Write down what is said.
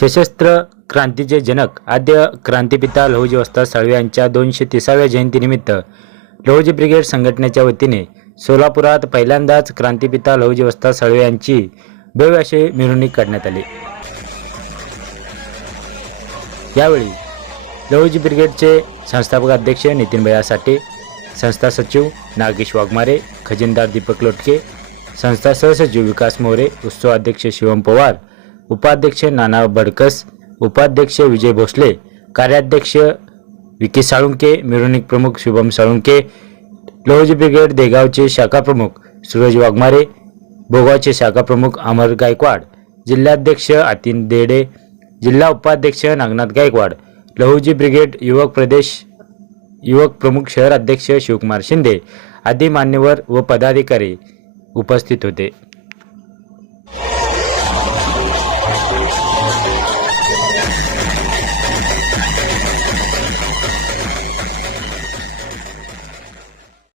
सशस्त्र क्रांतीचे जनक आद्य क्रांतिपिता लहुजी वस्ताद साळवे यांच्या दोनशे तिसाव्या जयंतीनिमित्त लहुजी ब्रिगेड संघटनेच्या वतीने सोलापुरात पहिल्यांदाच क्रांतिपिता लहुजी वस्ताद साळवे यांची भव्य अशी मिरवणूक काढण्यात आली. यावेळी लहुजी ब्रिगेडचे संस्थापक अध्यक्ष नितीन साठे संस्था सचिव नागेश वाघमारे खजिनदार दीपक लोटके संस्था सहसचिव विकास मोरे उत्सव अध्यक्ष शिवम पवार उपाध्यक्ष नाना बडकस उपाध्यक्ष विजय भोसले कार्याध्यक्ष विकी साळुंके मिरवणूक प्रमुख शुभम साळुंके लहुजी ब्रिगेड देगावचे शाखा प्रमुख सूरज वाघमारे भोगावचे शाखा प्रमुख अमर गायकवाड जिल्हाध्यक्ष आतीन देडे जिल्हा उपाध्यक्ष नागनाथ गायकवाड लहुजी ब्रिगेड युवक प्रदेश युवक प्रमुख शहर अध्यक्ष शिवकुमार शिंदे आदी मान्यवर व पदाधिकारी उपस्थित होते.